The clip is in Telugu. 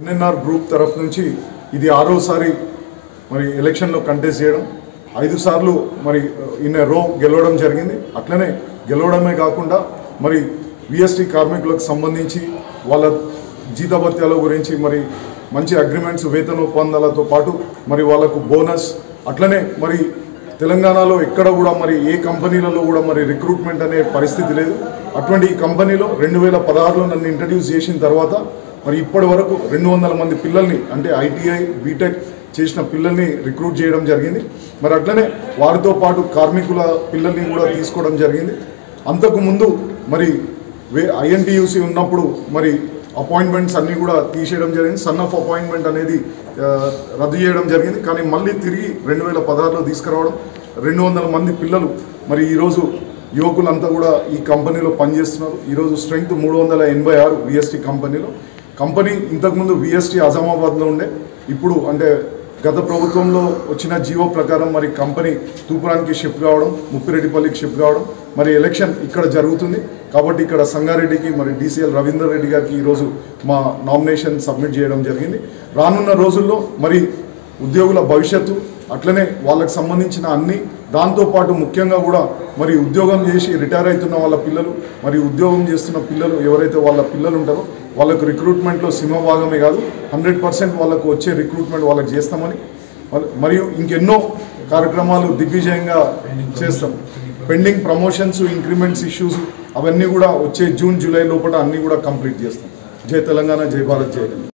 ఎన్ఎన్ఆర్ గ్రూప్ తరఫు నుంచి ఇది 6వసారి మరి ఎలక్షన్లో కంటెస్ట్ చేయడం, 5 సార్లు మరి ఇన్ రో గెలవడం జరిగింది. అట్లనే గెలవడమే కాకుండా మరి విఎస్టీ కార్మికులకు సంబంధించి వాళ్ళ జీతభత్యాల గురించి మరి మంచి అగ్రిమెంట్స్, వేతన ఒప్పందాలతో పాటు మరి వాళ్ళకు బోనస్, అట్లనే మరి తెలంగాణలో ఎక్కడ కూడా మరి ఏ కంపెనీలలో కూడా మరి రిక్రూట్మెంట్ అనే పరిస్థితి లేదు. అటువంటి ఈ కంపెనీలో 2016లో నన్ను ఇంట్రడ్యూస్ చేసిన తర్వాత మరి ఇప్పటి వరకు 200 మంది పిల్లల్ని, అంటే ఐటీఐ బీటెక్ చేసిన పిల్లల్ని రిక్రూట్ చేయడం జరిగింది. మరి అట్లనే వారితో పాటు కార్మికుల పిల్లల్ని కూడా తీసుకోవడం జరిగింది. అంతకుముందు మరి ఐఎన్టీయూసీ ఉన్నప్పుడు మరి అపాయింట్మెంట్స్ అన్నీ కూడా తీసేయడం జరిగింది. సన్ ఆఫ్ అపాయింట్మెంట్ అనేది రద్దు చేయడం జరిగింది. కానీ మళ్ళీ తిరిగి 2016లో తీసుకురావడం, 200 మంది పిల్లలు మరి ఈరోజు యువకులంతా కూడా ఈ కంపెనీలో పనిచేస్తున్నారు. ఈరోజు స్ట్రెంగ్త్ 386 విఎస్టీ కంపెనీలో. కంపెనీ ఇంతకుముందు విఎస్టీ అజామాబాద్లో ఉండే, ఇప్పుడు అంటే గత ప్రభుత్వంలో వచ్చిన జీవో ప్రకారం మరి కంపెనీ తూపురానికి షిఫ్ట్ కావడం, ముప్పిరెడ్డిపల్లికి షిఫ్ట్ కావడం, మరి ఎలక్షన్ ఇక్కడ జరుగుతుంది కాబట్టి ఇక్కడ సంగారెడ్డికి మరి డీసీఎల్ రవీందర్ రెడ్డి గారికి ఈరోజు మా నామినేషన్ సబ్మిట్ చేయడం జరిగింది. రానున్న రోజుల్లో మరి ఉద్యోగుల భవిష్యత్తు, అట్లనే వాళ్ళకి సంబంధించిన అన్ని, దాంతోపాటు ముఖ్యంగా కూడా మరి ఉద్యోగం చేసి రిటైర్ అవుతున్న వాళ్ళ పిల్లలు, మరి ఉద్యోగం చేస్తున్న పిల్లలు ఎవరైతే వాళ్ళ పిల్లలు ఉంటారో వాళ్ళకు రిక్రూట్మెంట్లో సింహభాగమే కాదు 100% వాళ్ళకు వచ్చే రిక్రూట్మెంట్ వాళ్ళకి చేస్తామని, మరియు ఇంకెన్నో కార్యక్రమాలు దిగ్విజయంగా చేస్తాం. పెండింగ్ ప్రమోషన్స్, ఇంక్రిమెంట్స్ ఇష్యూస్ అవన్నీ కూడా వచ్చే జూన్ జూలై లోపల అన్నీ కూడా కంప్లీట్ చేస్తాం. జై తెలంగాణ, జై భారత్, జై హింద్.